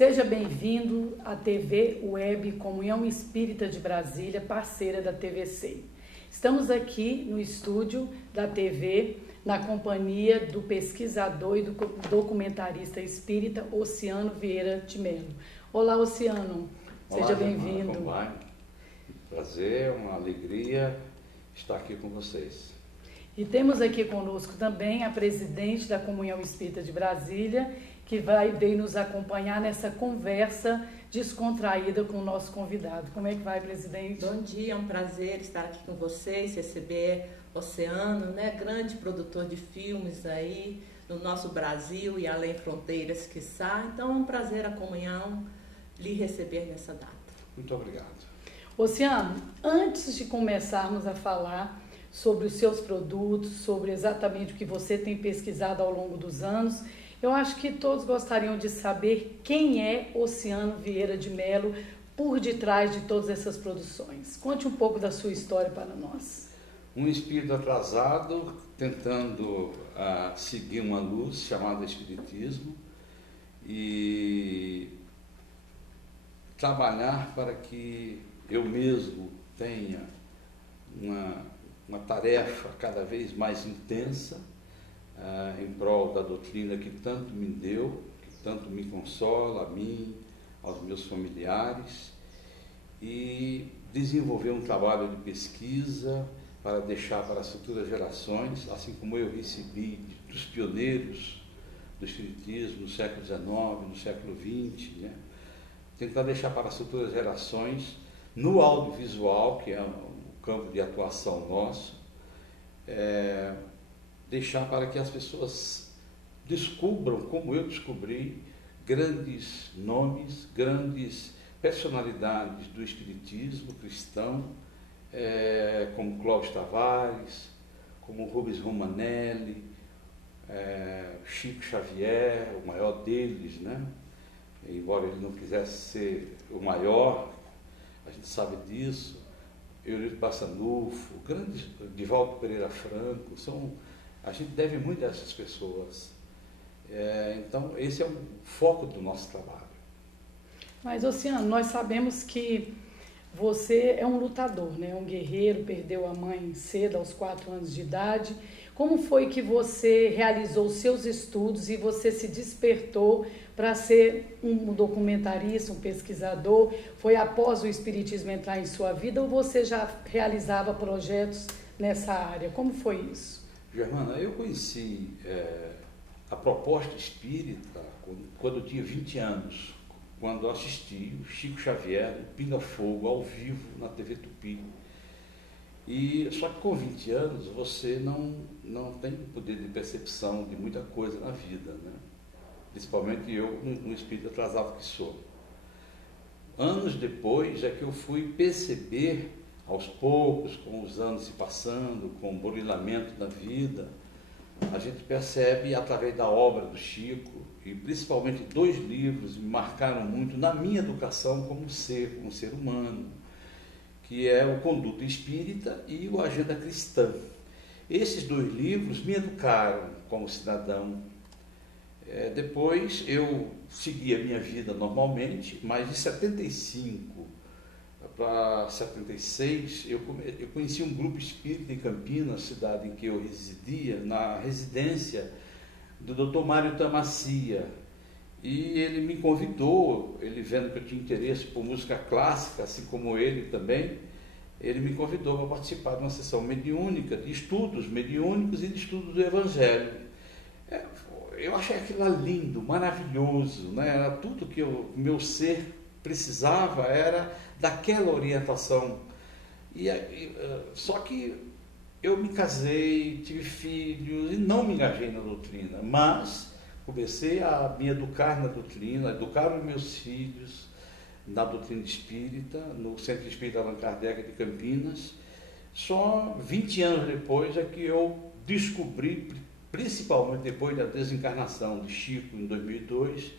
Seja bem-vindo à TV Web Comunhão Espírita de Brasília, parceira da TVC. Estamos aqui no estúdio da TV, na companhia do pesquisador e do documentarista espírita Oceano Vieira de Mello. Olá, Oceano. Seja bem-vindo. Prazer, é uma alegria estar aqui com vocês. E temos aqui conosco também a presidente da Comunhão Espírita de Brasília, que veio nos acompanhar nessa conversa descontraída com o nosso convidado. Como é que vai, presidente? Bom dia, é um prazer estar aqui com vocês, receber Oceano, né? Grande produtor de filmes aí no nosso Brasil e além fronteiras, quiçá. Então é um prazer a comunhão lhe receber nessa data. Muito obrigado. Oceano, antes de começarmos a falar sobre os seus produtos, sobre exatamente o que você tem pesquisado ao longo dos anos, eu acho que todos gostariam de saber quem é Oceano Vieira de Mello por detrás de todas essas produções. Conte um pouco da sua história para nós. Um espírito atrasado tentando seguir uma luz chamada Espiritismo e trabalhar para que eu mesmo tenha uma tarefa cada vez mais intensa em prol da doutrina que tanto me deu, que tanto me consola, a mim, aos meus familiares, e desenvolver um trabalho de pesquisa para deixar para as futuras gerações, assim como eu recebi dos pioneiros do Espiritismo no século XIX, no século XX, né? Tentar deixar para as futuras gerações, no audiovisual, que é o campo de atuação nosso, deixar para que as pessoas descubram, como eu descobri, grandes nomes, grandes personalidades do espiritismo cristão, como Clóvis Tavares, como Rubens Romanelli, Chico Xavier, o maior deles, né? Embora ele não quisesse ser o maior, a gente sabe disso. Eurico Bassanufo, grandes, Divaldo Pereira Franco, a gente deve muito a essas pessoas. Então, esse é o foco do nosso trabalho. Mas, Oceano, nós sabemos que você é um lutador, né? Um guerreiro, perdeu a mãe cedo, aos 4 anos de idade. Como foi que você realizou os seus estudos e você se despertou para ser um documentarista, um pesquisador? Foi após o Espiritismo entrar em sua vida ou você já realizava projetos nessa área? Como foi isso? Germana, eu conheci a proposta espírita quando eu tinha 20 anos, quando assisti o Chico Xavier, o Pinga Fogo, ao vivo na TV Tupi. Só que com 20 anos você não tem poder de percepção de muita coisa na vida, né? Principalmente eu, um espírito atrasado que sou. Anos depois é que eu fui perceber, aos poucos, com os anos se passando, com o burilamento da vida, a gente percebe através da obra do Chico, e principalmente 2 livros me marcaram muito na minha educação como ser humano, que é o Conduta Espírita e o Agenda Cristã. Esses 2 livros me educaram como cidadão. Depois eu segui a minha vida normalmente, mas de 75 para 76 eu conheci um grupo espírita em Campinas, cidade em que eu residia, na residência do Dr. Mário Tamacia. E ele me convidou, ele vendo que eu tinha interesse por música clássica, assim como ele também, ele me convidou para participar de uma sessão mediúnica, de estudos mediúnicos e de estudos do Evangelho. Eu achei aquilo lindo, maravilhoso, né? Era tudo que o meu ser precisava, era daquela orientação. Só que eu me casei, tive filhos e não me engajei na doutrina, mas comecei a me educar na doutrina, educar os meus filhos na doutrina espírita, no Centro Espírita Allan Kardec de Campinas. Só 20 anos depois é que eu descobri, principalmente depois da desencarnação de Chico em 2002,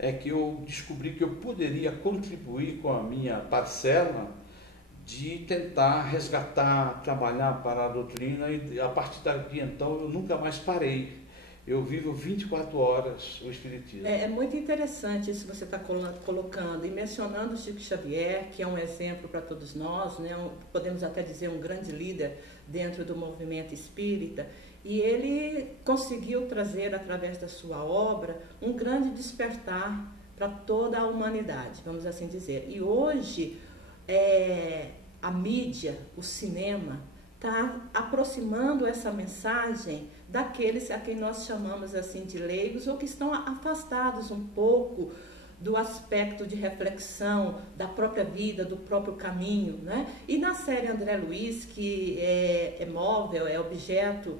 é que eu descobri que eu poderia contribuir com a minha parcela de tentar resgatar, trabalhar para a doutrina, e a partir de então eu nunca mais parei. eu vivo 24 horas o Espiritismo. É muito interessante isso que você está colocando e mencionando o Chico Xavier, que é um exemplo para todos nós, né? Podemos até dizer um grande líder dentro do movimento espírita, e ele conseguiu trazer, através da sua obra, um grande despertar para toda a humanidade, vamos assim dizer. E hoje, a mídia, o cinema, está aproximando essa mensagem daqueles a quem nós chamamos assim de leigos ou que estão afastados um pouco do aspecto de reflexão da própria vida, do próprio caminho, né? E na série André Luiz, que é móvel, é objeto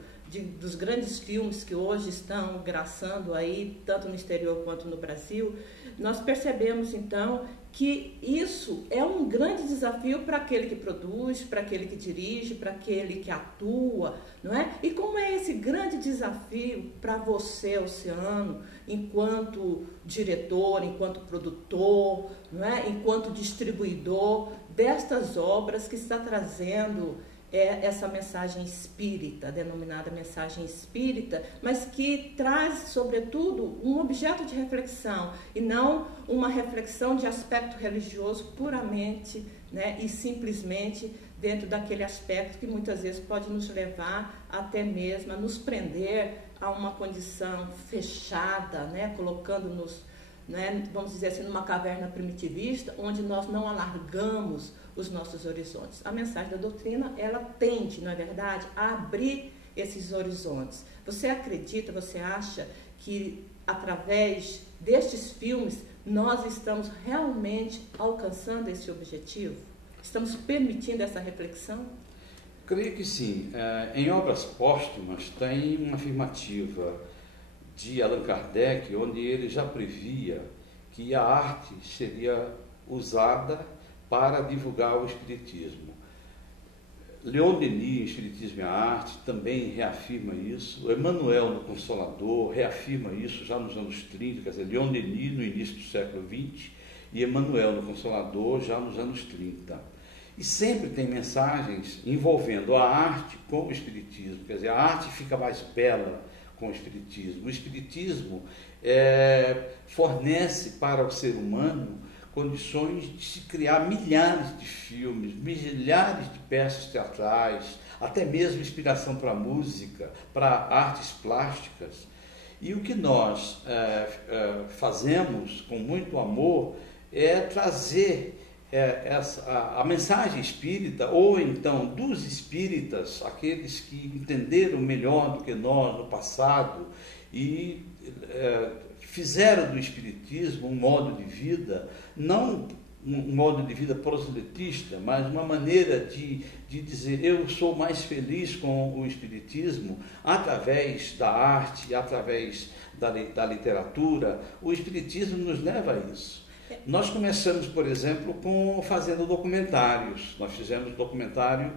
dos grandes filmes que hoje estão graçando aí, tanto no exterior quanto no Brasil, nós percebemos então que isso é um grande desafio para aquele que produz, para aquele que dirige, para aquele que atua, não é? E como é esse grande desafio para você, Oceano, enquanto diretor, enquanto produtor, não é? Enquanto distribuidor destas obras que está trazendo essa mensagem espírita, denominada mensagem espírita, mas que traz, sobretudo, um objeto de reflexão e não uma reflexão de aspecto religioso puramente, né, e simplesmente dentro daquele aspecto que muitas vezes pode nos levar até mesmo a nos prender a uma condição fechada, né, colocando-nos, né, vamos dizer assim, numa caverna primitivista, onde nós não alargamos os nossos horizontes. A mensagem da doutrina, ela tende, não é verdade, a abrir esses horizontes. Você acredita, você acha que através destes filmes nós estamos realmente alcançando esse objetivo? Estamos permitindo essa reflexão? Creio que sim. Em Obras Póstumas tem uma afirmativa de Allan Kardec, onde ele já previa que a arte seria usada para divulgar o Espiritismo. Leon Denis, em Espiritismo e a Arte, também reafirma isso. Emmanuel, no Consolador, reafirma isso já nos anos 30, quer dizer, Leon Denis no início do século XX e Emmanuel, no Consolador, já nos anos 30. E sempre tem mensagens envolvendo a arte com o Espiritismo, quer dizer, a arte fica mais bela com o Espiritismo. O Espiritismo fornece para o ser humano condições de se criar milhares de filmes, milhares de peças teatrais, até mesmo inspiração para música, para artes plásticas. E o que nós fazemos com muito amor é trazer a mensagem espírita, ou então dos espíritas, aqueles que entenderam melhor do que nós no passado e fizeram do espiritismo um modo de vida, não um modo de vida proselitista, mas uma maneira de dizer eu sou mais feliz com o espiritismo através da arte, através da literatura. O espiritismo nos leva a isso. Nós começamos, por exemplo, fazendo documentários. Nós fizemos um documentário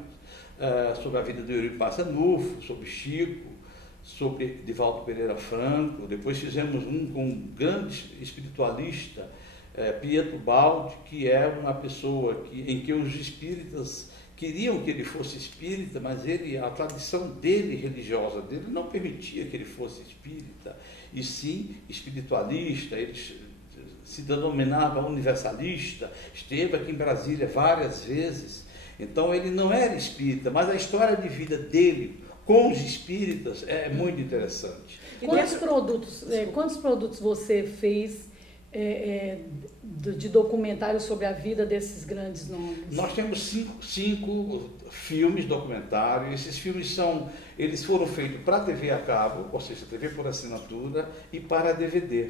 sobre a vida do Eurico Barçanufo, sobre Chico, sobre Divaldo Pereira Franco. Depois fizemos um com um grande espiritualista, Pietro Baldi, que é uma pessoa em que os espíritas queriam que ele fosse espírita, mas a tradição dele, religiosa dele, não permitia que ele fosse espírita, e sim espiritualista. Ele se denominava universalista, esteve aqui em Brasília várias vezes. Então ele não era espírita, mas a história de vida dele com os espíritas é muito interessante. Quantos produtos você fez de documentário sobre a vida desses grandes nomes? Nós temos cinco filmes documentários. Esses filmes eles foram feitos para TV a cabo, ou seja, TV por assinatura, e para DVD.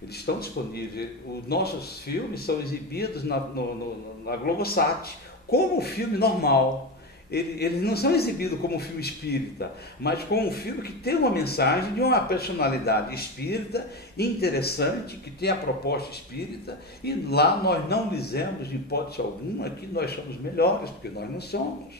Eles estão disponíveis. Os nossos filmes são exibidos na Globosat como um filme normal. Eles não são exibidos como um filme espírita, mas como um filme que tem uma mensagem de uma personalidade espírita interessante, que tem a proposta espírita, e lá nós não dizemos, de hipótese alguma, que nós somos melhores, porque nós não somos.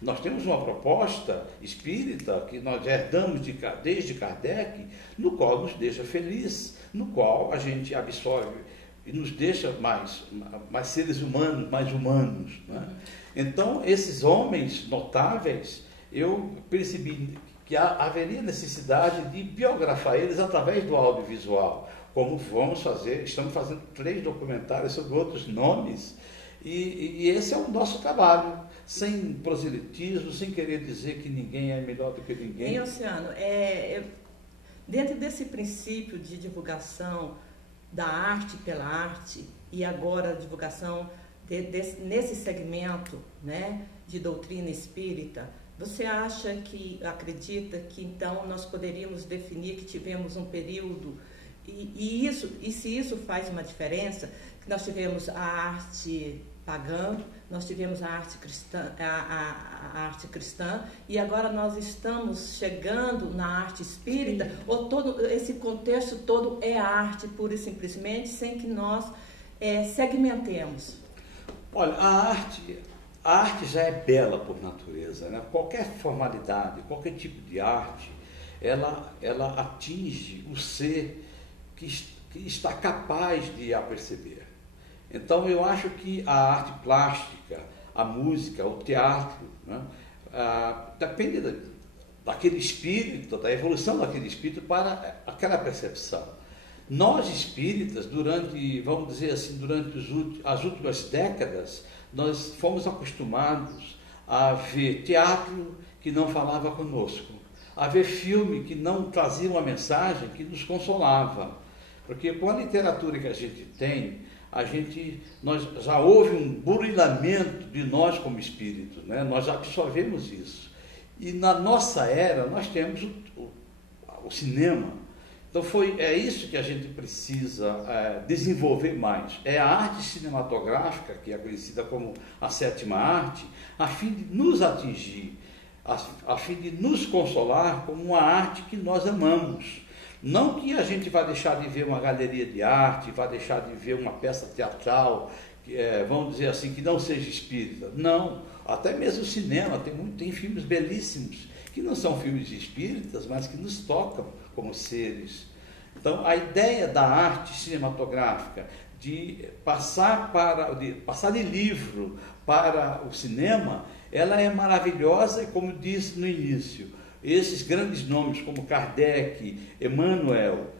Nós temos uma proposta espírita que nós herdamos desde Kardec, no qual nos deixa feliz, no qual a gente absorve e nos deixa mais seres humanos, mais humanos, né? Então, esses homens notáveis, eu percebi que haveria necessidade de biografar eles através do audiovisual, como estamos fazendo 3 documentários sobre outros nomes, e esse é o nosso trabalho, sem proselitismo, sem querer dizer que ninguém é melhor do que ninguém. E, Oceano, dentro desse princípio de divulgação da arte pela arte, e agora a divulgação nesse segmento, né, de doutrina espírita, você acredita que então nós poderíamos definir que tivemos um período, e se isso faz uma diferença, que nós tivemos a arte pagã, nós tivemos a arte cristã, e agora nós estamos chegando na arte espírita, ou todo esse contexto todo é arte pura e simplesmente, sem que nós segmentemos? Olha, a arte já é bela por natureza, né? Qualquer formalidade, qualquer tipo de arte, ela atinge o ser que está capaz de a perceber. Então, eu acho que a arte plástica, a música, o teatro, né, depende daquele espírito, da evolução daquele espírito para aquela percepção. Nós espíritas, vamos dizer assim, durante as últimas décadas, nós fomos acostumados a ver teatro que não falava conosco, a ver filme que não trazia uma mensagem que nos consolava. Porque com a literatura que a gente tem, nós já houve um burilamento de nós como espíritos, né? Nós já absorvemos isso. E na nossa era, nós temos o cinema. Então é isso que a gente precisa desenvolver mais. É a arte cinematográfica, que é conhecida como a 7ª arte, a fim de nos atingir, a fim de nos consolar como uma arte que nós amamos. Não que a gente vá deixar de ver uma galeria de arte, vá deixar de ver uma peça teatral, vamos dizer assim, que não seja espírita. Não, até mesmo o cinema, tem filmes belíssimos, que não são filmes espíritas, mas que nos tocam como seres. Então, a ideia da arte cinematográfica, de passar de livro para o cinema, ela é maravilhosa, e como disse no início, esses grandes nomes como Kardec, Emmanuel,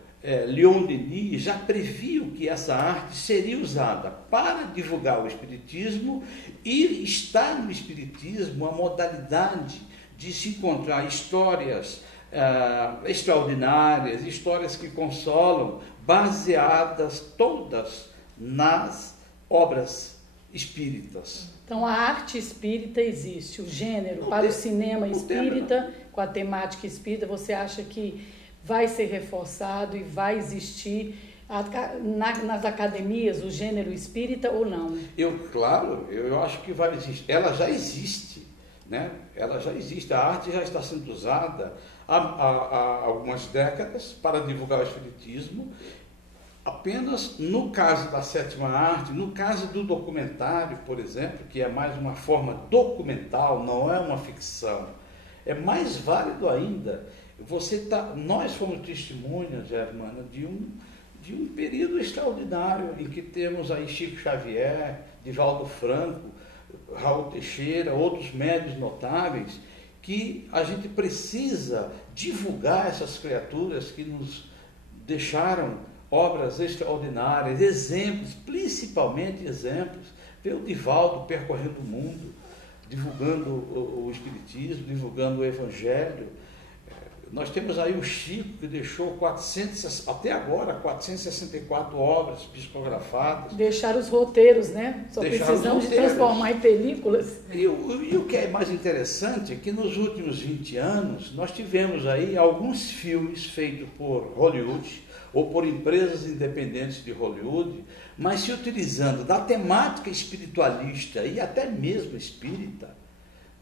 Leon Denis já previam que essa arte seria usada para divulgar o Espiritismo, e está no Espiritismo a modalidade de se encontrar histórias extraordinárias, histórias que consolam, baseadas todas nas obras espíritas. Então, a arte espírita existe, o gênero para o cinema espírita, com a temática espírita, você acha que vai ser reforçado e vai existir nas academias o gênero espírita ou não? Eu acho que vai existir. Ela já existe, né? Ela já existe. A arte já está sendo usada há algumas décadas para divulgar o espiritismo. Apenas no caso da 7ª arte, no caso do documentário, por exemplo, que é mais uma forma documental, não é uma ficção, é mais válido ainda. Nós fomos testemunhas, Germana, de um período extraordinário em que temos aí Chico Xavier, Divaldo Franco, Raul Teixeira, outros médiuns notáveis, que a gente precisa divulgar essas criaturas que nos deixaram obras extraordinárias, exemplos, principalmente exemplos. Ver o Divaldo percorrendo o mundo, divulgando o Espiritismo, divulgando o Evangelho. Nós temos aí o Chico, que deixou até agora 464 obras psicografadas. Deixaram os roteiros, né? Só precisamos de transformar em películas. E o que é mais interessante é que nos últimos 20 anos nós tivemos aí alguns filmes feitos por Hollywood, ou por empresas independentes de Hollywood, mas se utilizando da temática espiritualista e até mesmo espírita,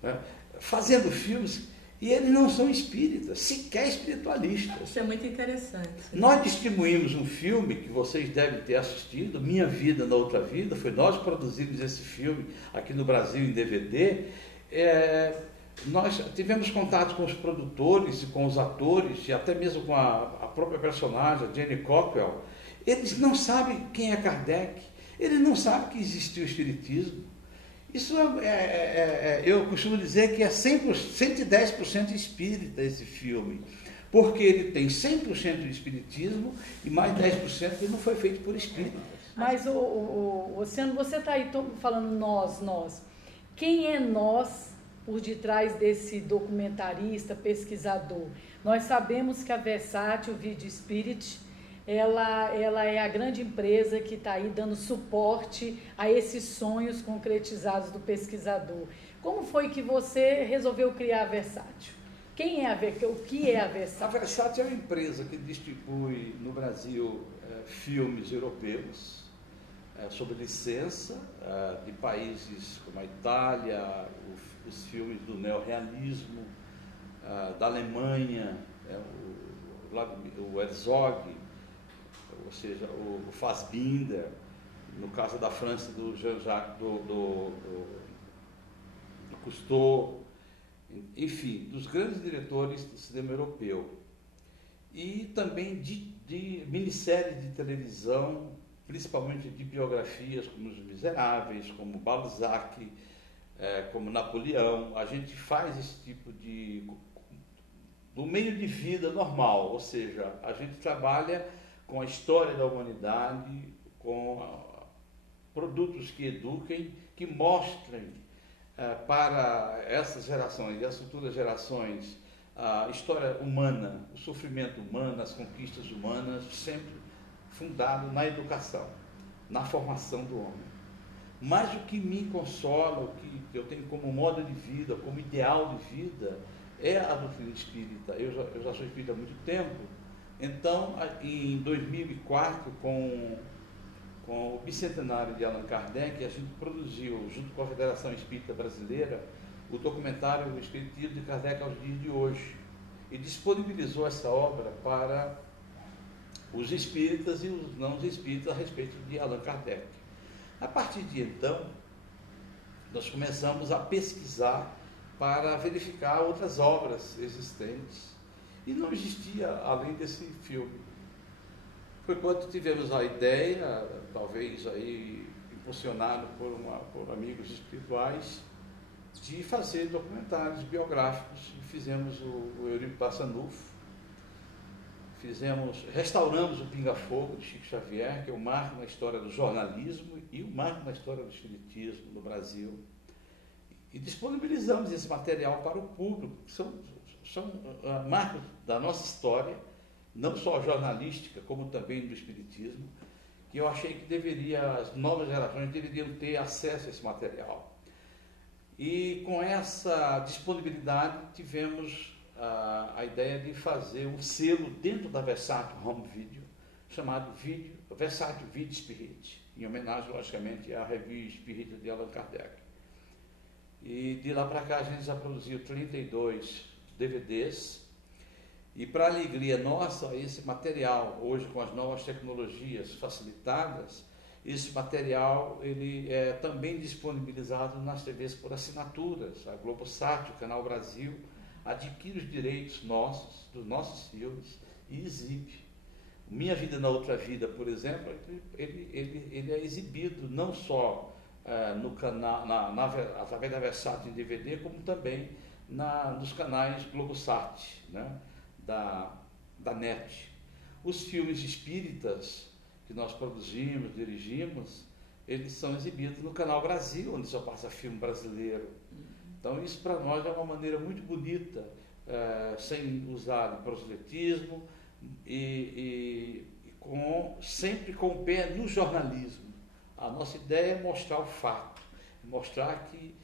né, fazendo filmes, e eles não são espíritas, sequer espiritualistas. Isso é muito interessante. Nós distribuímos um filme que vocês devem ter assistido, Minha Vida na Outra Vida, nós produzimos esse filme aqui no Brasil em DVD. Nós tivemos contato com os produtores e com os atores, e até mesmo com a própria personagem, a Jane Cockrell. Eles não sabem quem é Kardec, eles não sabem que existiu o Espiritismo. Isso eu costumo dizer que é 110% espírita esse filme, porque ele tem 100% de espiritismo e mais 10% que não foi feito por espíritas. Mas, Oceano, você está aí falando nós. Quem é nós por detrás desse documentarista, pesquisador? Nós sabemos que a Versátil Video Spirit, ela é a grande empresa que está aí dando suporte a esses sonhos concretizados do pesquisador. Como foi que você resolveu criar a Versátil? O que é a Versátil? A Versátil é uma empresa que distribui no Brasil filmes europeus sob licença de países como a Itália, os filmes do neorrealismo, da Alemanha, o Herzog, ou seja, o Fassbinder, no caso da França, do Jean-Jacques, do Cousteau, enfim, dos grandes diretores do cinema europeu. E também de minisséries de televisão, principalmente de biografias como Os Miseráveis, como Balzac, como Napoleão. A gente faz esse tipo do meio de vida normal, ou seja, a gente trabalha com a história da humanidade, com produtos que eduquem, que mostrem para essas gerações e as futuras gerações a história humana, o sofrimento humano, as conquistas humanas, sempre fundado na educação, na formação do homem. Mas o que me consola, o que eu tenho como modo de vida, como ideal de vida, é a doutrina espírita. Eu já sou espírita há muito tempo. Então, em 2004, com o bicentenário de Allan Kardec, a gente produziu, junto com a Federação Espírita Brasileira, o documentário O Espiritismo de Kardec aos dias de hoje, e disponibilizou essa obra para os espíritas e os não espíritas a respeito de Allan Kardec. A partir de então, nós começamos a pesquisar para verificar outras obras existentes, e não existia além desse filme. Foi quando tivemos a ideia, talvez aí impulsionado por amigos espirituais, de fazer documentários biográficos. Fizemos o Eurico Passanufo, restauramos o Pinga Fogo, de Chico Xavier, que é um marco na história do jornalismo e um marco na história do espiritismo no Brasil. E disponibilizamos esse material para o público, que são marcos da nossa história, não só jornalística, como também do espiritismo, que eu achei que as novas gerações deveriam ter acesso a esse material. E com essa disponibilidade tivemos a ideia de fazer um selo dentro da Versátil Home Video, chamado Versátil Video Spirit, em homenagem, logicamente, à revista Espírita de Allan Kardec. E de lá para cá a gente já produziu 32 DVDs, e para alegria nossa, esse material, hoje com as novas tecnologias facilitadas, esse material ele é também disponibilizado nas TVs por assinaturas. A Globosat, o Canal Brasil, adquire os direitos nossos, dos nossos filmes, e exibe. Minha Vida na Outra Vida, por exemplo, ele é exibido não só no canal, através da Versátil em DVD, como também nos canais Globosat, né, da NET. Os filmes espíritas que nós produzimos, dirigimos, eles são exibidos no Canal Brasil, onde só passa filme brasileiro. Então isso para nós é uma maneira muito bonita, sem usar proselitismo e sempre com o pé no jornalismo. A nossa ideia é mostrar o fato, mostrar que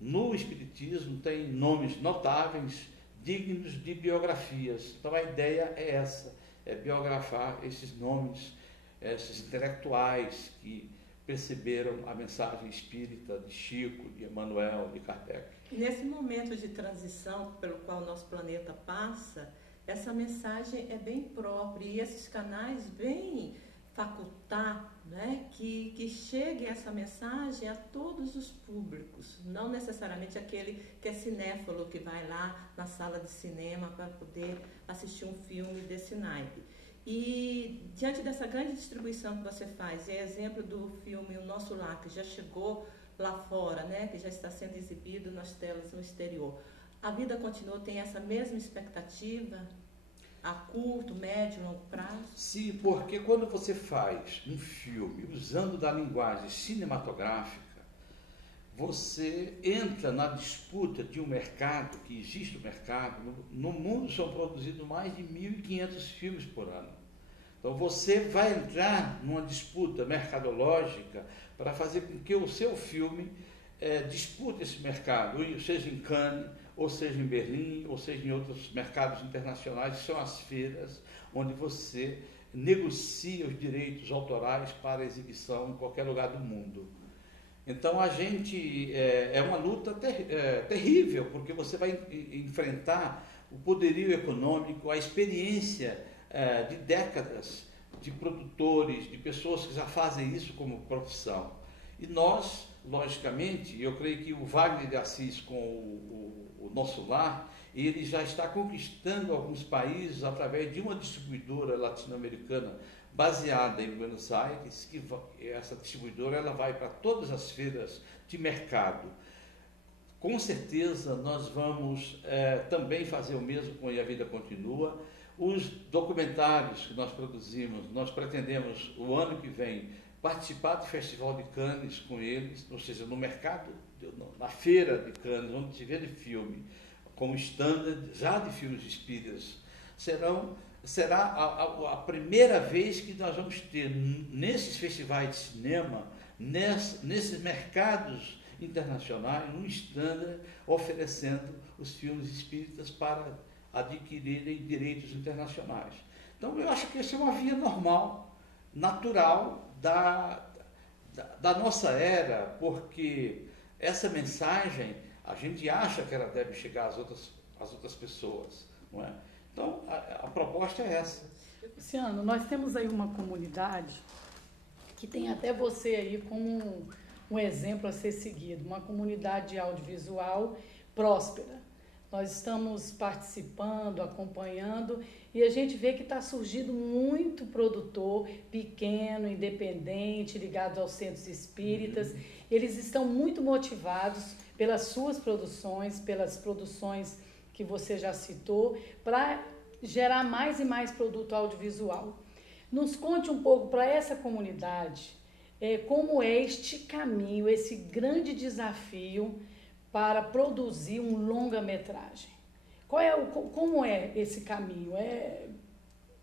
no Espiritismo tem nomes notáveis, dignos de biografias. Então a ideia é essa, é biografar esses nomes, esses intelectuais que perceberam a mensagem espírita de Chico, de Emmanuel, de Kardec. Nesse momento de transição pelo qual o nosso planeta passa, essa mensagem é bem própria, e esses canais vêm facultar, né, que chegue essa mensagem a todos os públicos, não necessariamente aquele que é cinéfilo, que vai lá na sala de cinema para poder assistir um filme desse naipe. E diante dessa grande distribuição que você faz, é exemplo do filme O Nosso Lar, que já chegou lá fora, né, que já está sendo exibido nas telas no exterior, a vida continua, tem essa mesma expectativa a curto, médio, longo prazo? Sim, porque quando você faz um filme usando da linguagem cinematográfica, você entra na disputa de um mercado, que existe um mercado, no mundo são produzidos mais de 1.500 filmes por ano. Então você vai entrar numa disputa mercadológica para fazer com que o seu filme dispute esse mercado, seja em Cannes, ou seja em Berlim, ou seja em outros mercados internacionais, que são as feiras onde você negocia os direitos autorais para exibição em qualquer lugar do mundo. Então a gente é uma luta terrível, porque você vai enfrentar o poderio econômico, a experiência de décadas de produtores, de pessoas que já fazem isso como profissão. E nós, logicamente, eu creio que o Wagner de Assis com o Nosso Lar, ele já está conquistando alguns países através de uma distribuidora latino-americana baseada em Buenos Aires, que essa distribuidora ela vai para todas as feiras de mercado. Com certeza nós vamos também fazer o mesmo com A Vida Continua. Os documentários que nós produzimos, nós pretendemos o ano que vem participar do Festival de Cannes com eles, ou seja, no mercado, na feira de Cannes, onde se vende filme, como standard já de filmes espíritas, será a primeira vez que nós vamos ter nesses festivais de cinema, nesses mercados internacionais, um standard oferecendo os filmes espíritas para adquirirem direitos internacionais. Então eu acho que essa é uma via normal, natural da nossa era, porque essa mensagem a gente acha que ela deve chegar às outras pessoas, não é? Então a proposta é essa. Luciano, nós temos aí uma comunidade que tem até você aí como um exemplo a ser seguido, uma comunidade audiovisual próspera. Nós estamos participando, acompanhando, e a gente vê que está surgindo muito produtor pequeno, independente, ligado aos centros espíritas. Eles estão muito motivados pelas suas produções, pelas produções que você já citou, para gerar mais e mais produto audiovisual. Nos conte um pouco para essa comunidade como é este caminho, esse grande desafio para produzir um longa-metragem. Como é esse caminho?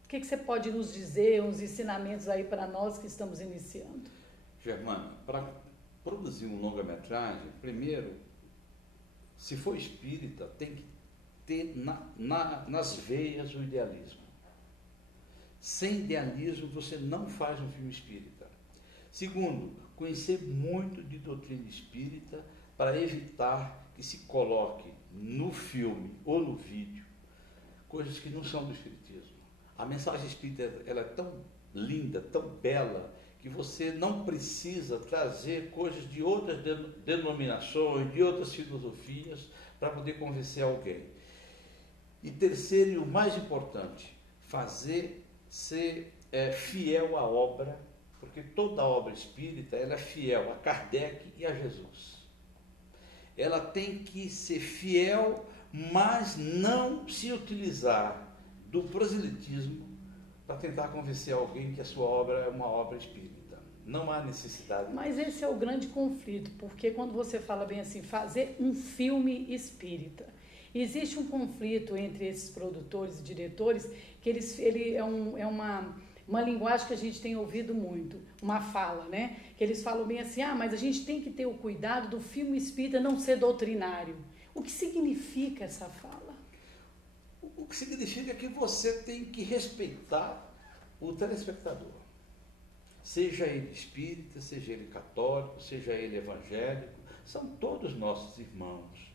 O que você pode nos dizer, uns ensinamentos aí para nós que estamos iniciando? Germana, para produzir um longa-metragem, primeiro, se for espírita, tem que ter nas veias o idealismo. Sem idealismo, você não faz um filme espírita. Segundo, conhecer muito de doutrina espírita para evitar que se coloque no filme ou no vídeo coisas que não são do espiritismo. A mensagem espírita ela é tão linda, tão bela, que você não precisa trazer coisas de outras denominações, de outras filosofias, para poder convencer alguém. E terceiro, e o mais importante, ser fiel à obra, porque toda obra espírita ela é fiel a Kardec e a Jesus. Ela tem que ser fiel, mas não se utilizar do proselitismo para tentar convencer alguém que a sua obra é uma obra espírita. Não há necessidade. Mas esse é o grande conflito, porque quando você fala bem assim, fazer um filme espírita, existe um conflito entre esses produtores e diretores, que ele é uma linguagem que a gente tem ouvido muito, uma fala, né? Que eles falam bem assim, mas a gente tem que ter o cuidado do filme espírita não ser doutrinário. O que significa essa fala? O que significa que você tem que respeitar o telespectador. Seja ele espírita, seja ele católico, seja ele evangélico, são todos nossos irmãos.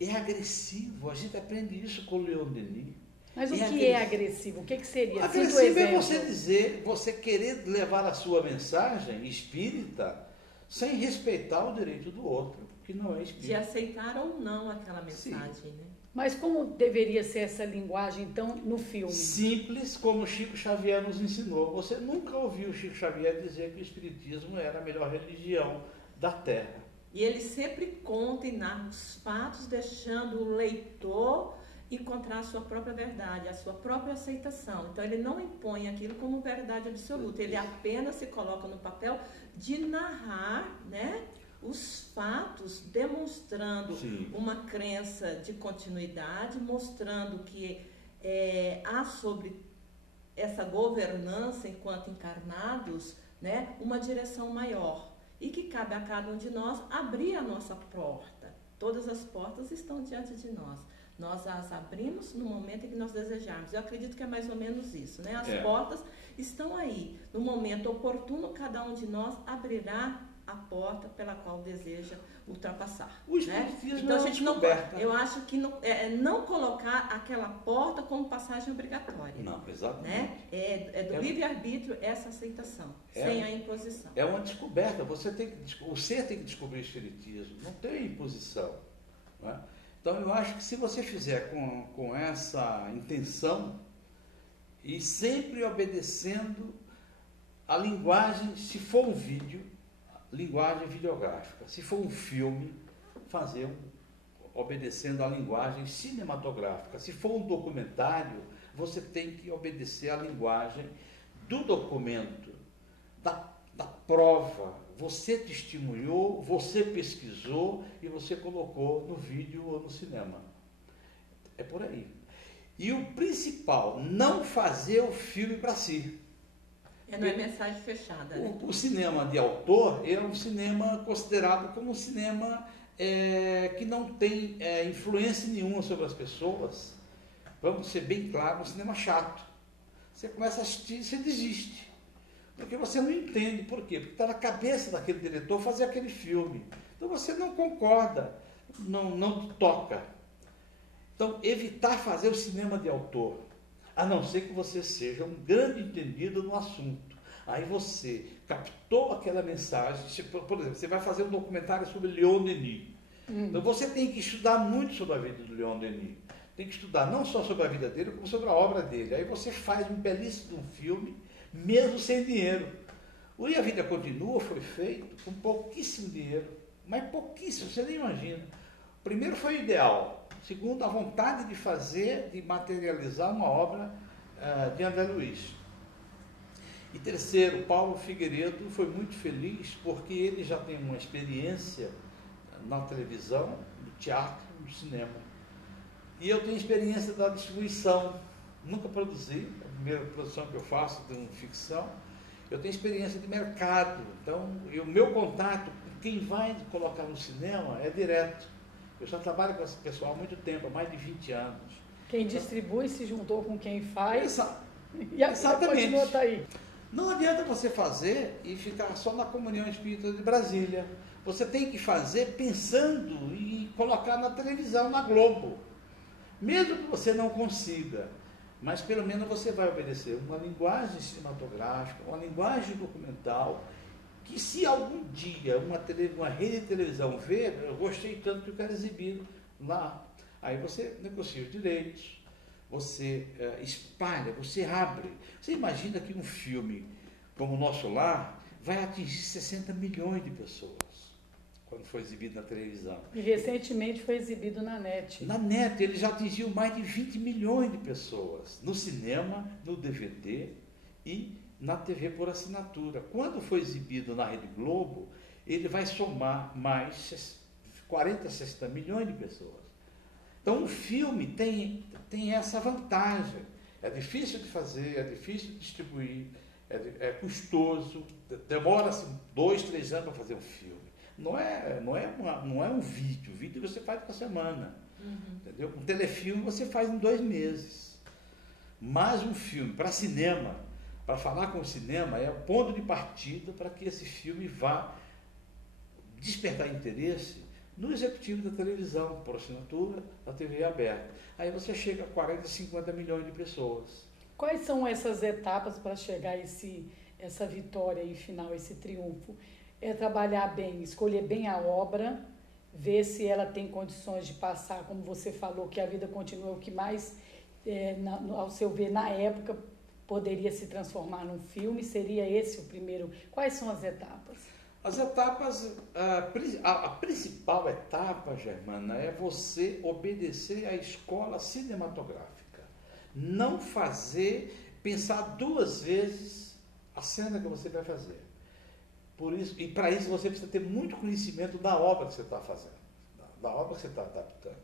É agressivo, a gente aprende isso com o Leon Denis. Mas o que é agressivo? O que seria? Agressivo é você dizer, você querer levar a sua mensagem espírita sem respeitar o direito do outro, que não é espírita. De aceitar ou não aquela mensagem, Sim. né? Mas como deveria ser essa linguagem, então, no filme? Simples, como Chico Xavier nos ensinou. Você nunca ouviu Chico Xavier dizer que o Espiritismo era a melhor religião da Terra. E ele sempre conta e narra os fatos, deixando o leitor encontrar a sua própria verdade, a sua própria aceitação. Então ele não impõe aquilo como verdade absoluta, ele apenas se coloca no papel de narrar, né, os fatos, demonstrando uma crença de continuidade, mostrando que há sobre essa governança enquanto encarnados, né, uma direção maior. E que cabe a cada um de nós abrir a nossa porta. Todas as portas estão diante de nós. Nós as abrimos no momento em que nós desejarmos. Eu acredito que é mais ou menos isso, né? As portas estão aí. No momento oportuno, cada um de nós abrirá a porta pela qual deseja ultrapassar. O Espiritismo, né? Então, a gente não, eu acho que não colocar aquela porta como passagem obrigatória. Não, exatamente. Né? É do livre-arbítrio essa aceitação, sem a imposição. É uma descoberta. O ser tem que descobrir o Espiritismo, não tem imposição. Não é? Então, eu acho que se você fizer com essa intenção e sempre obedecendo a linguagem, se for um vídeo, linguagem videográfica. Se for um filme, obedecendo a linguagem cinematográfica. Se for um documentário, você tem que obedecer a linguagem do documento, da prova. Você testemunhou, você pesquisou e você colocou no vídeo ou no cinema. É por aí. E o principal, não fazer o filme para si. Não é mensagem fechada. Né? O cinema de autor é um cinema considerado como um cinema que não tem influência nenhuma sobre as pessoas. Vamos ser bem claros, um cinema chato. Você começa a assistir e você desiste. Porque você não entende por quê. Porque está na cabeça daquele diretor fazer aquele filme. Então você não concorda, não te toca. Então, evitar fazer o cinema de autor. A não ser que você seja um grande entendido no assunto. Aí você captou aquela mensagem. Por exemplo, você vai fazer um documentário sobre Leon Denis. Então você tem que estudar muito sobre a vida do Leon Denis. Tem que estudar não só sobre a vida dele, como sobre a obra dele. Aí você faz um belíssimo filme, mesmo sem dinheiro. O E a Vida Continua foi feito com pouquíssimo dinheiro. Mas pouquíssimo, você nem imagina. Primeiro foi o ideal. Segundo, a vontade de fazer, de materializar uma obra de André Luiz. E terceiro, Paulo Figueiredo foi muito feliz porque ele já tem uma experiência na televisão, no teatro, no cinema. E eu tenho experiência da distribuição. Nunca produzi, a primeira produção que eu faço de ficção. Eu tenho experiência de mercado. Então, o meu contato com quem vai colocar no cinema é direto. Eu já trabalho com esse pessoal há muito tempo, há mais de 20 anos. Quem distribui se juntou com quem faz. E exatamente. Continua tá aí. Não adianta você fazer e ficar só na Comunhão Espírita de Brasília. Você tem que fazer pensando em colocar na televisão, na Globo. Mesmo que você não consiga, mas pelo menos você vai obedecer uma linguagem cinematográfica, uma linguagem documental, que se algum dia uma rede de televisão ver, eu gostei tanto que eu quero exibir lá. Aí você negocia os direitos, você espalha, você abre. Você imagina que um filme como o Nosso Lar vai atingir 60 milhões de pessoas quando foi exibido na televisão. E recentemente foi exibido na NET. Na NET ele já atingiu mais de 20 milhões de pessoas, no cinema, no DVD e na TV por assinatura. Quando foi exibido na Rede Globo, ele vai somar mais 40, 60 milhões de pessoas. Então, um filme tem essa vantagem. É difícil de fazer, é difícil de distribuir, é custoso, demora-se 2, 3 anos para fazer um filme. Não é um vídeo. O vídeo você faz por semana. Entendeu? Um telefilme você faz em 2 meses. Mas um filme para cinema, para falar com o cinema, é o ponto de partida para que esse filme vá despertar interesse no executivo da televisão, por assinatura, da TV aberta. Aí você chega a 40, 50 milhões de pessoas. Quais são essas etapas para chegar a essa vitória e final, esse triunfo? É trabalhar bem, escolher bem a obra, ver se ela tem condições de passar, como você falou, que a vida continua, o que mais, ao seu ver, na época, poderia se transformar num filme. Seria esse o primeiro? Quais são as etapas? As etapas, a principal etapa, Germana, é você obedecer à escola cinematográfica. Não pensar 2 vezes a cena que você vai fazer. Por isso, e para isso você precisa ter muito conhecimento da obra que você está fazendo, da obra que você está adaptando.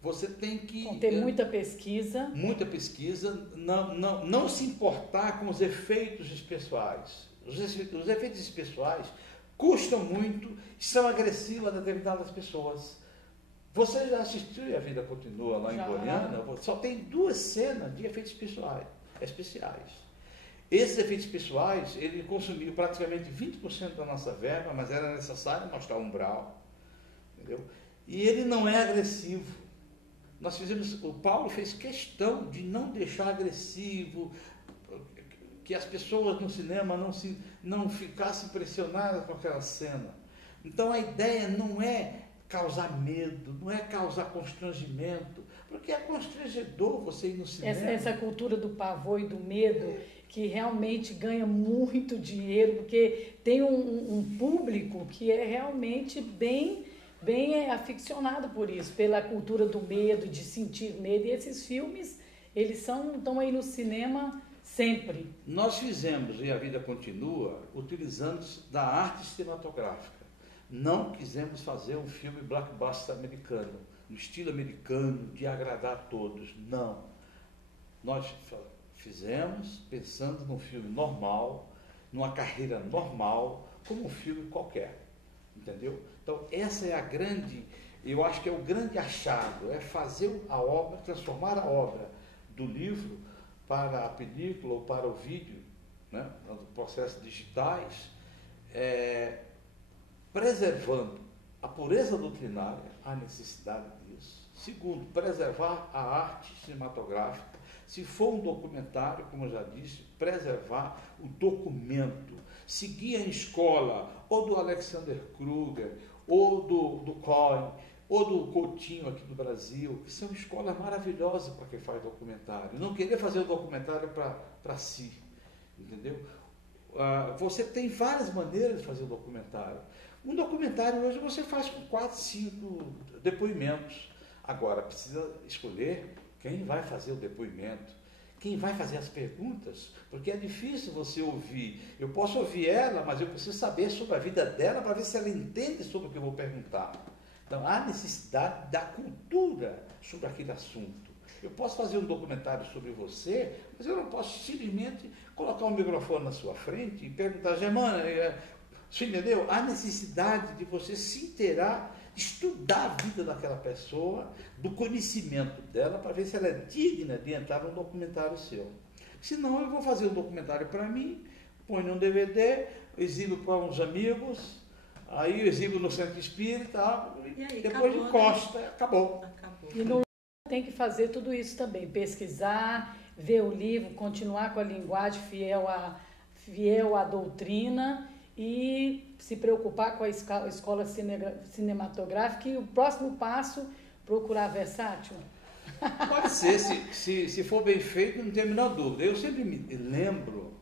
Você tem que... ter muita pesquisa. Muita pesquisa, não se importar com os efeitos especiais. Os efeitos especiais custam muito, são agressivos a determinadas pessoas. Você já assistiu A Vida Continua lá em Goiânia? Só tem 2 cenas de efeitos especiais. Esses efeitos pessoais, ele consumiu praticamente 20% da nossa verba, mas era necessário mostrar o umbral, entendeu? E ele não é agressivo. O Paulo fez questão de não deixar agressivo, que as pessoas no cinema não ficassem impressionadas com aquela cena. Então a ideia não é causar medo, não é causar constrangimento, porque é constrangedor você ir no cinema. Essa cultura do pavor e do medo, que realmente ganha muito dinheiro, porque tem um público que é realmente bem aficionado por isso, pela cultura do medo, de sentir medo. E esses filmes, eles estão aí no cinema sempre. Nós fizemos E a Vida Continua utilizando da arte cinematográfica. Não quisemos fazer um filme blockbuster americano, no estilo americano, de agradar a todos. Não. Nós fizemos pensando num filme normal, numa carreira normal, como um filme qualquer. Entendeu? Então, essa é eu acho que é o grande achado, é fazer a obra, transformar a obra do livro para a película ou para o vídeo, né, processos digitais, preservando a pureza doutrinária, a necessidade disso. Segundo, preservar a arte cinematográfica. Se for um documentário, como eu já disse, preservar o documento. Seguir a escola ou do Alexander Kruger, ou do Cohen, ou do Coutinho aqui no Brasil, que são escolas maravilhosas para quem faz documentário. Não querer fazer o documentário para si, entendeu? Você tem várias maneiras de fazer o documentário. Um documentário hoje você faz com 4, 5 depoimentos. Agora, precisa escolher quem vai fazer o depoimento, quem vai fazer as perguntas, porque é difícil você ouvir. Eu posso ouvir ela, mas eu preciso saber sobre a vida dela para ver se ela entende sobre o que eu vou perguntar. Então, há necessidade da cultura sobre aquele assunto. Eu posso fazer um documentário sobre você, mas eu não posso simplesmente colocar um microfone na sua frente e perguntar, Germana, você entendeu? Há necessidade de você se inteirar, estudar a vida daquela pessoa, do conhecimento dela, para ver se ela é digna de entrar num documentário seu. Senão eu vou fazer um documentário para mim, ponho num DVD, exibo para uns amigos, aí eu exibo no centro espírita, e aí, depois acabou, encosta, né? Acabou. E no tem que fazer tudo isso também, pesquisar, ver o livro, continuar com a linguagem fiel à doutrina e se preocupar com a escola cinematográfica. E o próximo passo, procurar versátil? Pode ser, se for bem feito, não tem a menor dúvida. Eu sempre me lembro,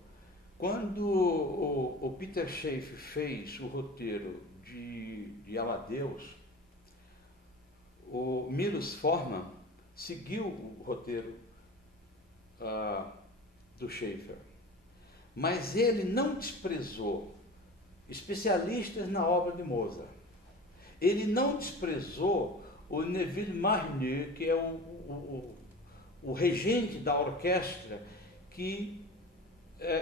quando o Peter Schaefer fez o roteiro de Amadeus, o Milos Forman seguiu o roteiro do Schaefer, mas ele não desprezou especialistas na obra de Mozart. Ele não desprezou o Neville Marnier, que é o regente da orquestra que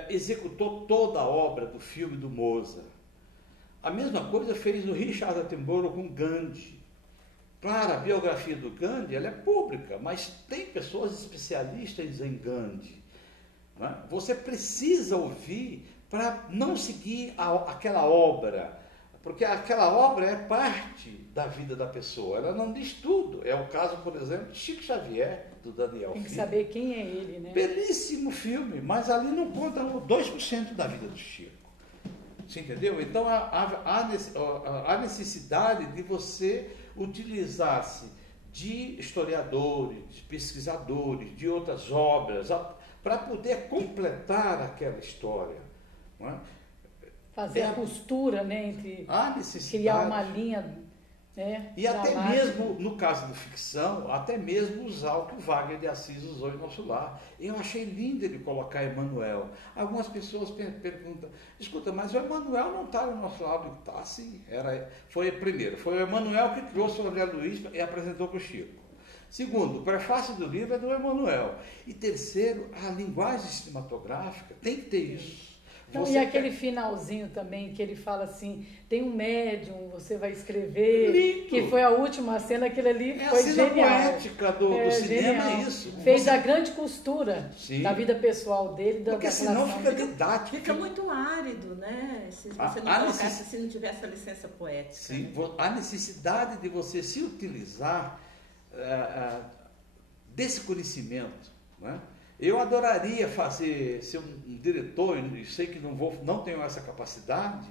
executou toda a obra do filme do Mozart. A mesma coisa fez o Richard Attenborough com Gandhi. Claro, a biografia do Gandhi ela é pública, mas tem pessoas especialistas em Gandhi. Né? Você precisa ouvir para não seguir aquela obra, porque aquela obra é parte da vida da pessoa, ela não diz tudo. É o caso, por exemplo, de Chico Xavier, do Daniel Filho. Tem que saber quem é ele, né? Belíssimo filme, mas ali não conta 2% da vida do Chico. Você entendeu? Então, há necessidade de você utilizasse de historiadores, de pesquisadores, de outras obras, para poder completar aquela história. Não é? Fazer a costura, né, entre a necessidade, criar uma linha, né, e até mesmo, no caso da ficção, até mesmo usar o que o Wagner de Assis usou em Nosso Lar. Eu achei lindo ele colocar Emanuel. Algumas pessoas perguntam, escuta, mas o Emanuel não está no Nosso Lar? Está sim. Foi o Emanuel que trouxe o André Luiz e apresentou para o Chico. Segundo, o prefácio do livro é do Emanuel. E terceiro, a linguagem cinematográfica tem que ter isso. Então, e aquele finalzinho também, que ele fala assim, tem um médium, você vai escrever, lindo. Que foi a última cena, aquele ali foi a cena genial. poética do cinema, é isso. Fez a grande costura da vida pessoal dele, porque senão fica didático. Fica muito árido, né? Se você não colocasse, se não tivesse a licença poética. Sim, né? A necessidade de você se utilizar desse conhecimento, né? Eu adoraria ser um diretor, e sei que não tenho essa capacidade.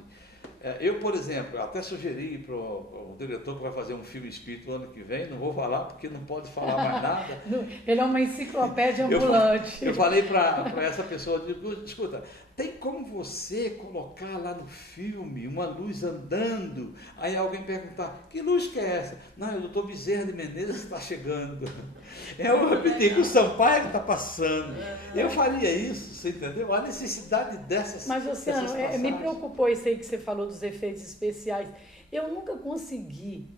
Eu, por exemplo, até sugeri para o diretor que vai fazer um filme espírito no ano que vem, não vou falar porque não pode falar mais nada. Ele é uma enciclopédia ambulante. Eu falei para essa pessoa, escuta, tem como você colocar lá no filme uma luz andando? Aí alguém perguntar, que luz que é essa? Não, é o doutor Bezerra de Menezes está chegando. Eu repeti que o Sampaio está passando. Eu faria isso, você entendeu? A necessidade dessas. Mas, Luciano, me preocupou isso aí que você falou dos efeitos especiais. Eu nunca consegui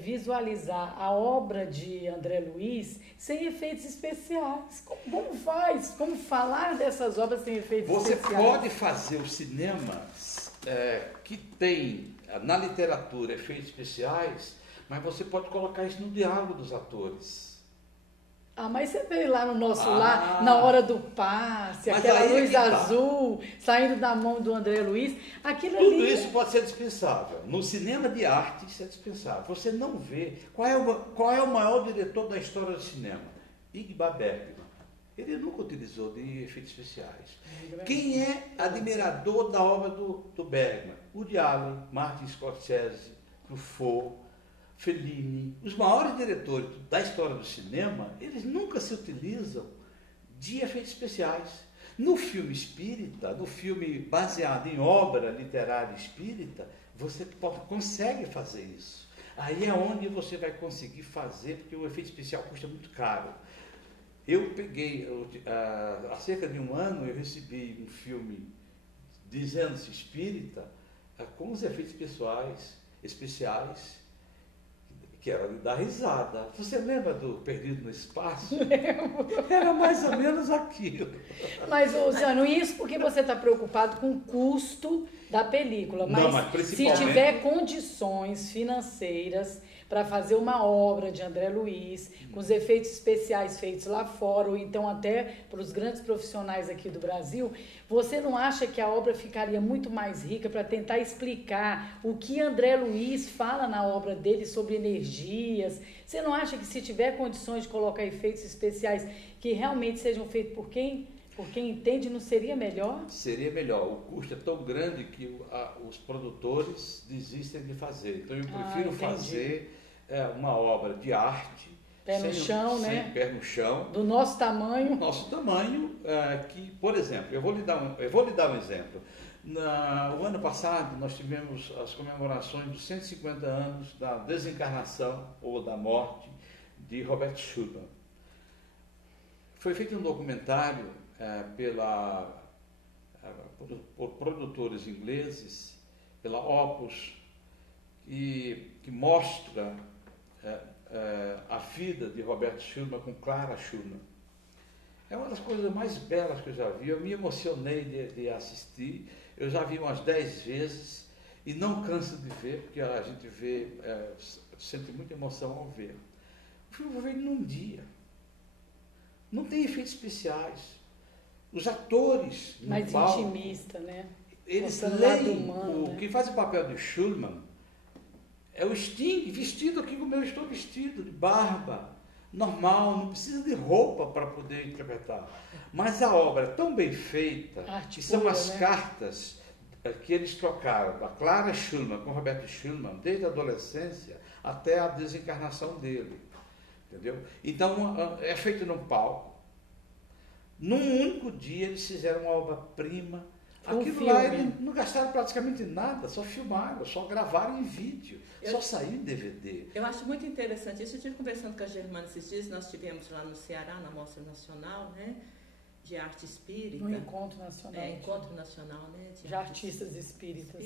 visualizar a obra de André Luiz sem efeitos especiais. Como faz? Como falar dessas obras sem efeitos especiais? Você pode fazer o cinema que tem na literatura efeitos especiais, mas você pode colocar isso no diálogo dos atores. Mas você veio lá no Nosso Lar, na hora do passe, aquela luz azul saindo da mão do André Luiz, aquilo ali... Tudo isso pode ser dispensável. No cinema de arte, isso é dispensável. Você não vê... Qual é o maior diretor da história do cinema? Ingmar Bergman. Ele nunca utilizou de efeitos especiais. Quem é admirador da obra do Bergman? Woody Allen, Martin Scorsese, Truffaut, Fellini, os maiores diretores da história do cinema, eles nunca se utilizam de efeitos especiais. No filme espírita, no filme baseado em obra literária espírita, você consegue fazer isso. Aí é onde você vai conseguir fazer, porque o efeito especial custa muito caro. Eu peguei, há cerca de um ano, eu recebi um filme dizendo-se espírita, com os efeitos especiais, que era de dar risada. Você lembra do Perdido no Espaço? Era mais ou menos aquilo. Mas, Luciano, isso porque você está preocupado com o custo da película. Mas se tiver condições financeiras para fazer uma obra de André Luiz, com os efeitos especiais feitos lá fora, ou então até para os grandes profissionais aqui do Brasil, você não acha que a obra ficaria muito mais rica para tentar explicar o que André Luiz fala na obra dele sobre energias? Você não acha que se tiver condições de colocar efeitos especiais que realmente sejam feitos por quem entende, não seria melhor? Seria melhor. O custo é tão grande que os produtores desistem de fazer. Então eu prefiro fazer uma obra de arte. Pé no chão, né? Pé no chão. Do nosso tamanho. Nosso tamanho, que, por exemplo, eu vou lhe dar um exemplo. O ano passado nós tivemos as comemorações dos 150 anos da desencarnação ou da morte de Robert Schumann. Foi feito um documentário por produtores ingleses, pela Opus, que mostra a vida de Robert Schumann com Clara Schumann. É uma das coisas mais belas que eu já vi. Eu me emocionei de assistir. Eu já vi umas 10 vezes e não canso de ver, porque a gente sente muita emoção ao ver. O filme foi feito num dia. Não tem efeitos especiais. Os atores no mais palco, intimista, né? Eles leem. Quem faz o papel de Schumann é o Sting, vestido aqui como eu estou vestido, de barba, normal, não precisa de roupa para poder interpretar. Mas a obra é tão bem feita, que são as cartas que eles trocaram, da Clara Schumann com Roberto Schumann, desde a adolescência até a desencarnação dele, entendeu? Então, é feito num palco. Num único dia eles fizeram uma obra-prima. Aquilo lá eles não gastaram praticamente nada, só filmaram, só gravaram em vídeo, só saiu em DVD. Eu acho muito interessante isso. Eu estive conversando com a Germana esses dias, nós estivemos lá no Ceará, na Mostra Nacional, né, de Arte Espírita. No Encontro Nacional. Encontro Nacional, né, de Artistas Espíritas.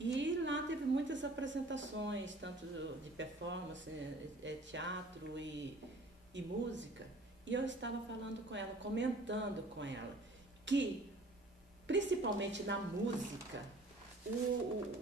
E lá teve muitas apresentações, tanto de performance, teatro e música. E eu estava falando com ela, comentando com ela, que principalmente na música,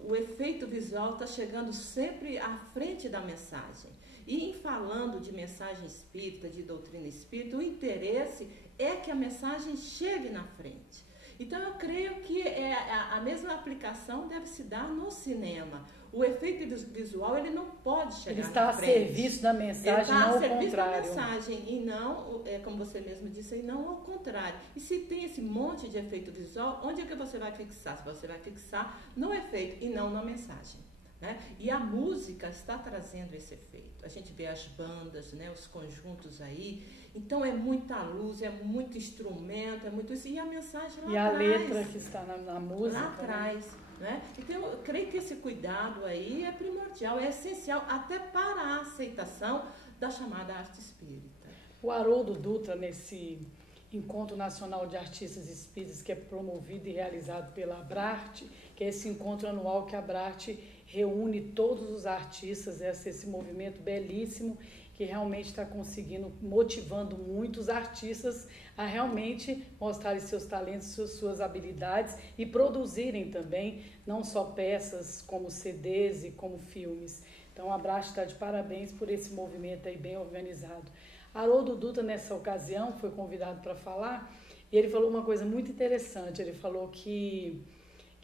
o efeito visual está chegando sempre à frente da mensagem. E em falando de mensagem espírita, de doutrina espírita, o interesse é que a mensagem chegue na frente. Então eu creio que a mesma aplicação deve se dar no cinema. O efeito visual ele não pode chegar na frente. Ele está a serviço da mensagem, não ao contrário. Ele está a serviço da mensagem e não, como você mesmo disse, e não ao contrário. E se tem esse monte de efeito visual, onde é que você vai fixar? Você vai fixar no efeito e não na mensagem. Né? E a música está trazendo esse efeito. A gente vê as bandas, né, os conjuntos aí. Então é muita luz, é muito instrumento, é muito isso. E a mensagem lá atrás. E a letra que está na música. Lá atrás. Né? Então eu creio que esse cuidado aí é primordial, é essencial até para a aceitação da chamada arte espírita. O Haroldo Dutra, nesse Encontro Nacional de Artistas Espíritas, que é promovido e realizado pela Abrarte, que é esse encontro anual que a Abrarte reúne todos os artistas, esse movimento belíssimo que realmente está conseguindo, motivando muitos artistas a realmente mostrarem seus talentos, suas habilidades e produzirem também, não só peças como CDs e como filmes. Então a Abrarte está de parabéns por esse movimento aí bem organizado. Haroldo Dutra, nessa ocasião, foi convidado para falar e ele falou uma coisa muito interessante. Ele falou que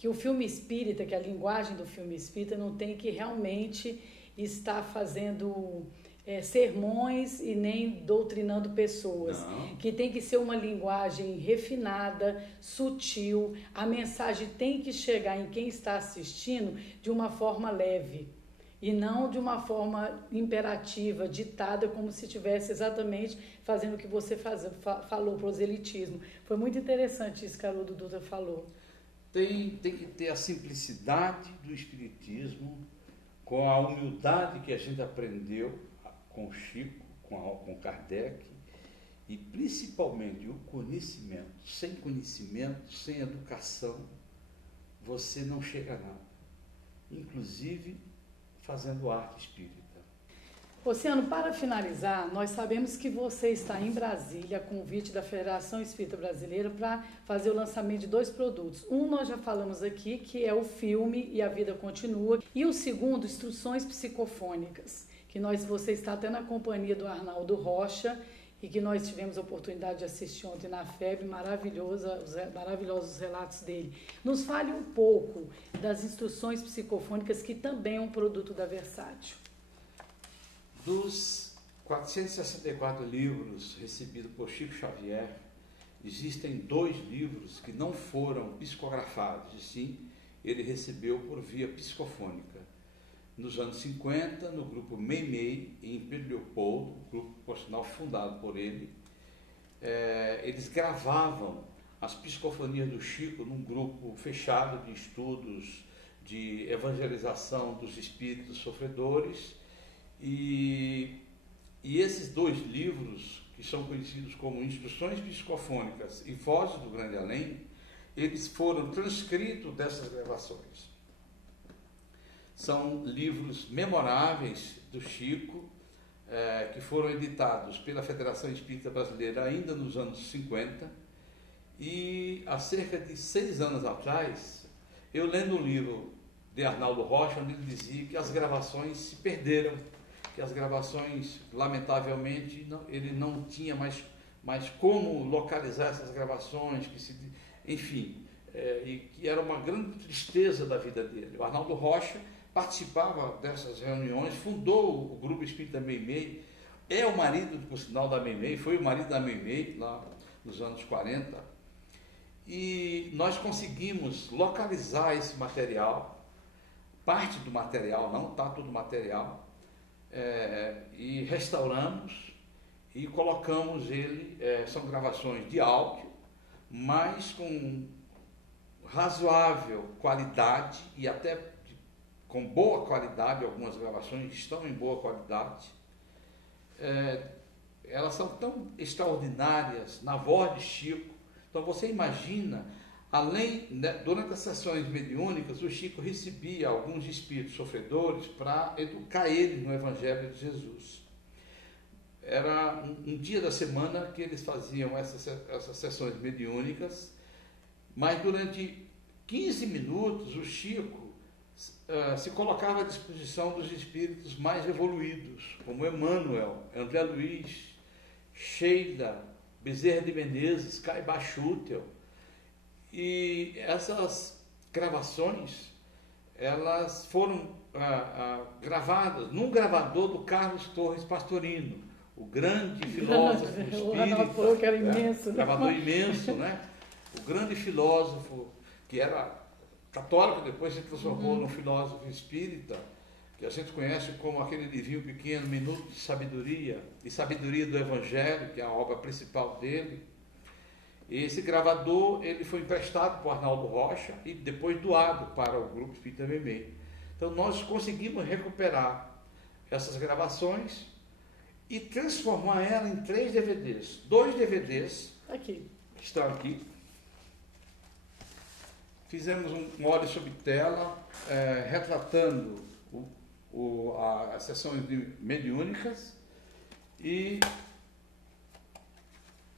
o filme espírita, que a linguagem do filme espírita não tem que realmente estar fazendo sermões e nem doutrinando pessoas. Não. Que tem que ser uma linguagem refinada, sutil, a mensagem tem que chegar em quem está assistindo de uma forma leve. E não de uma forma imperativa, ditada, como se estivesse exatamente fazendo o que você falou, proselitismo. Foi muito interessante isso que a Haroldo Dutra falou. Tem que ter a simplicidade do espiritismo, com a humildade que a gente aprendeu com Chico, com Kardec, e principalmente o conhecimento. Sem conhecimento, sem educação, você não chega a nada. Inclusive fazendo arte espírita. Oceano, para finalizar, nós sabemos que você está em Brasília, a convite da Federação Espírita Brasileira, para fazer o lançamento de 2 produtos. Um nós já falamos aqui, que é o filme E a Vida Continua, e o segundo, Instruções Psicofônicas, que você está até na companhia do Arnaldo Rocha, e que nós tivemos a oportunidade de assistir ontem na FEB, maravilhosos os relatos dele. Nos fale um pouco das instruções psicofônicas, que também é um produto da Versátil. Dos 464 livros recebidos por Chico Xavier, existem 2 livros que não foram psicografados, e sim, ele recebeu por via psicofônica. Nos anos 50, no grupo Meimei, em Pedro Leopoldo, grupo, por sinal, fundado por ele, eles gravavam as psicofonias do Chico num grupo fechado de estudos de evangelização dos espíritos sofredores, e esses 2 livros, que são conhecidos como Instruções Psicofônicas e Vozes do Grande Além, eles foram transcritos dessas gravações. São livros memoráveis do Chico, que foram editados pela Federação Espírita Brasileira ainda nos anos 50, e há cerca de 6 anos atrás, eu lendo um livro de Arnaldo Rocha, onde ele dizia que as gravações se perderam, que as gravações, lamentavelmente, ele não tinha mais como localizar essas gravações, enfim, e que era uma grande tristeza da vida dele. O Arnaldo Rocha participava dessas reuniões, fundou o Grupo Espírita Meimei, é o marido, por sinal, da Meimei, foi o marido da Meimei, lá nos anos 40, e nós conseguimos localizar esse material, parte do material, não está todo o material, e restauramos e colocamos ele, são gravações de áudio, mas com razoável qualidade e até com boa qualidade. Algumas gravações estão em boa qualidade. Elas são tão extraordinárias na voz de Chico. Então você imagina, durante as sessões mediúnicas, o Chico recebia alguns espíritos sofredores para educar eles no Evangelho de Jesus. Era um dia da semana que eles faziam essas sessões mediúnicas, mas durante 15 minutos o Chico se colocava à disposição dos espíritos mais evoluídos, como Emmanuel, André Luiz, Sheila, Bezerra de Menezes, Caibá Schutel. E essas gravações, elas foram gravadas num gravador do Carlos Torres Pastorino, o grande filósofo espírita. Falou que era imenso, gravador imenso, né? O grande filósofo, que era católico, depois se transformou num filósofo espírita, que a gente conhece como aquele livrinho pequeno, Minuto de Sabedoria, e Sabedoria do Evangelho, que é a obra principal dele. Esse gravador, ele foi emprestado por Arnaldo Rocha e depois doado para o Grupo Espírita Memei. Então nós conseguimos recuperar essas gravações e transformar ela em 3 DVDs. 2 DVDs aqui. Estão aqui. Fizemos um óleo sobre tela, retratando as sessões mediúnicas e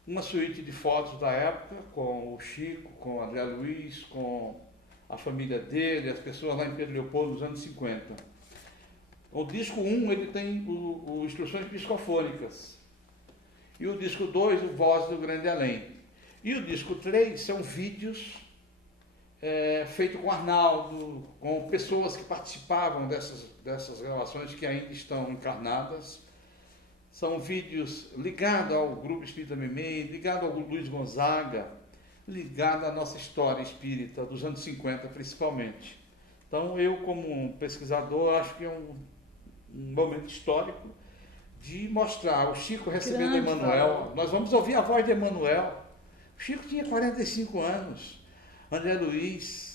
uma suíte de fotos da época, com o Chico, com o André Luiz, com a família dele, as pessoas lá em Pedro Leopoldo nos anos 50. O disco 1 ele tem o Instruções Psicofônicas, e o disco 2, o Voz do Grande Além. E o disco 3 são vídeos feitos com Arnaldo, com pessoas que participavam dessas gravações, que ainda estão encarnadas. São vídeos ligados ao Grupo Espírita Memei, ligados ao Luiz Gonzaga, ligados à nossa história espírita dos anos 50, principalmente. Então, eu, como um pesquisador, acho que é um momento histórico de mostrar o Chico recebendo Emmanuel. Nós vamos ouvir a voz de Emmanuel. O Chico tinha 45 anos, André Luiz.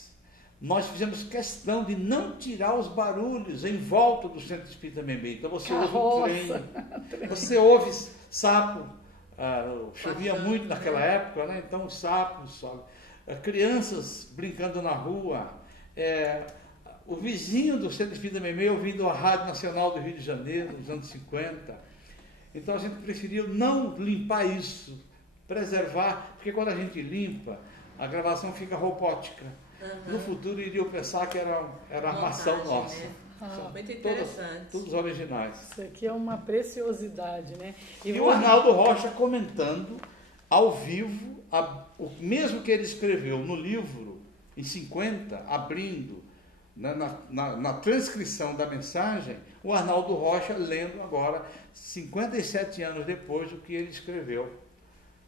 Nós fizemos questão de não tirar os barulhos em volta do Centro Espírita Memei. Então você ouve o trem, você ouve sapo, chovia muito naquela época, né? Então os sapos, crianças brincando na rua, o vizinho do Centro Espírita Memei ouvindo a Rádio Nacional do Rio de Janeiro, nos anos 50. Então a gente preferiu não limpar isso, preservar, porque quando a gente limpa, a gravação fica robótica. No futuro iriam pensar que era armação nossa. Né? Muito interessante. Todos originais. Isso aqui é uma preciosidade, né? E o Arnaldo Rocha comentando ao vivo, o mesmo que ele escreveu no livro, em 50, abrindo, na transcrição da mensagem, o Arnaldo Rocha lendo agora, 57 anos depois, o que ele escreveu.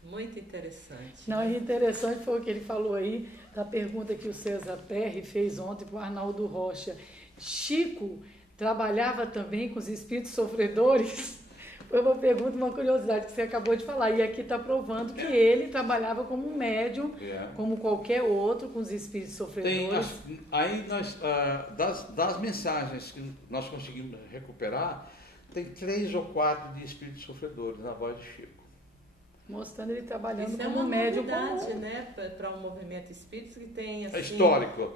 Muito interessante. Não, é interessante foi o que ele falou aí, da pergunta que o César Perry fez ontem para o Arnaldo Rocha. Chico trabalhava também com os espíritos sofredores? Foi uma pergunta, uma curiosidade que você acabou de falar. E aqui está provando que ele trabalhava como um médium, como qualquer outro, com os espíritos sofredores. Das mensagens que nós conseguimos recuperar, tem 3 ou 4 de espíritos sofredores na voz de Chico. Mostrando ele trabalhando isso como médium. Isso é uma novidade, né, para um movimento espírita que tem, assim, histórico.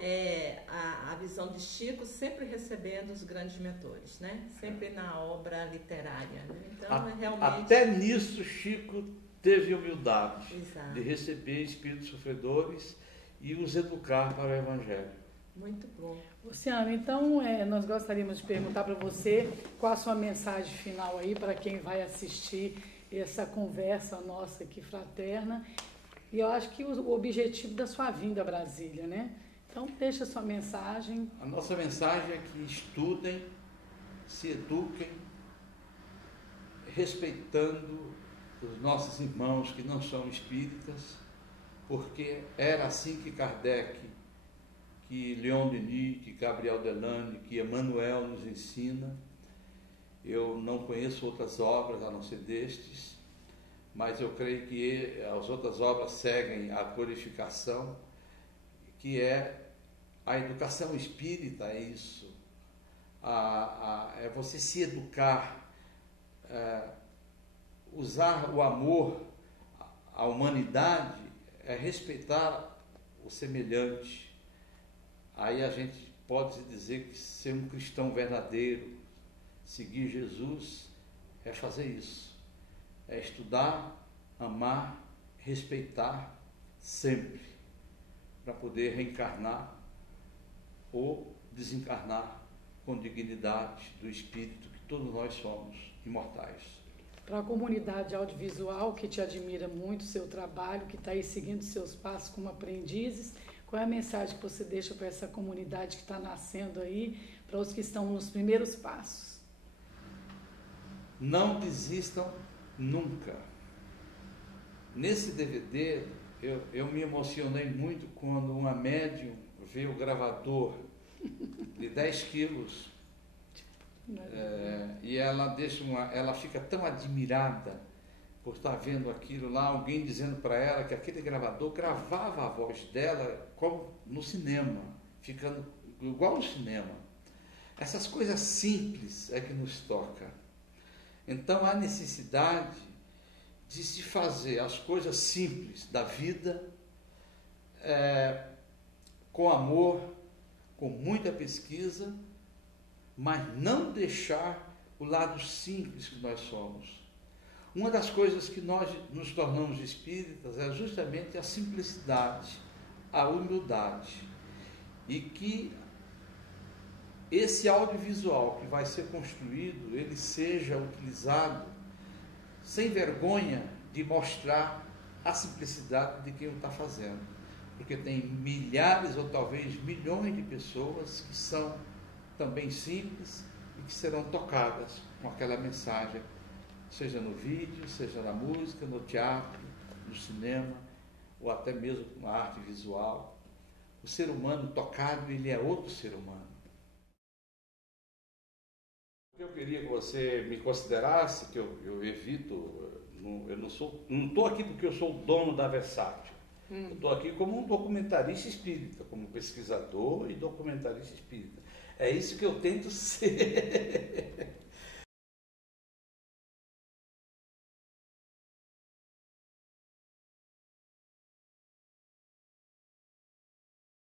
A visão de Chico sempre recebendo os grandes mentores, né? Sempre na obra literária. Né? Então, realmente... Até nisso, Chico teve humildade. Exato. De receber espíritos sofredores e os educar para o Evangelho. Muito bom. Luciano, então nós gostaríamos de perguntar para você qual a sua mensagem final aí para quem vai assistir essa conversa nossa aqui fraterna, e eu acho que o objetivo da sua vinda a Brasília, né? Então, deixa a sua mensagem. A nossa mensagem é que estudem, se eduquem, respeitando os nossos irmãos que não são espíritas, porque era assim que Kardec, que Leon Denis, que Gabriel Delane, que Emmanuel nos ensina, Eu não conheço outras obras a não ser destes, mas eu creio que as outras obras seguem a glorificação, que é a educação espírita, é isso. É você se educar, usar o amor à humanidade, é respeitar o semelhante. Aí a gente pode dizer que ser um cristão verdadeiro, seguir Jesus, é fazer isso. É estudar, amar, respeitar sempre, para poder reencarnar ou desencarnar com dignidade do espírito, que todos nós somos imortais. Para a comunidade audiovisual que te admira muito o seu trabalho, que está aí seguindo seus passos como aprendizes, qual é a mensagem que você deixa para essa comunidade que está nascendo aí, para os que estão nos primeiros passos? Não desistam nunca. Nesse DVD, eu me emocionei muito quando uma médium vê o gravador de 10 quilos e ela fica tão admirada por estar vendo aquilo lá, alguém dizendo para ela que aquele gravador gravava a voz dela como no cinema, ficando igual no cinema. Essas coisas simples é que nos toca. Então há necessidade de se fazer as coisas simples da vida com amor, com muita pesquisa, mas não deixar o lado simples que nós somos. Uma das coisas que nós nos tornamos espíritas é justamente a simplicidade, a humildade, e que esse audiovisual que vai ser construído, ele seja utilizado sem vergonha de mostrar a simplicidade de quem o está fazendo. Porque tem milhares ou talvez milhões de pessoas que são também simples e que serão tocadas com aquela mensagem, seja no vídeo, seja na música, no teatro, no cinema, ou até mesmo na arte visual. O ser humano tocado, ele é outro ser humano. Eu queria que você me considerasse, que eu evito, eu não estou aqui porque eu sou o dono da Versátil. Eu estou aqui como um documentarista espírita, como pesquisador e documentarista espírita. É isso que eu tento ser.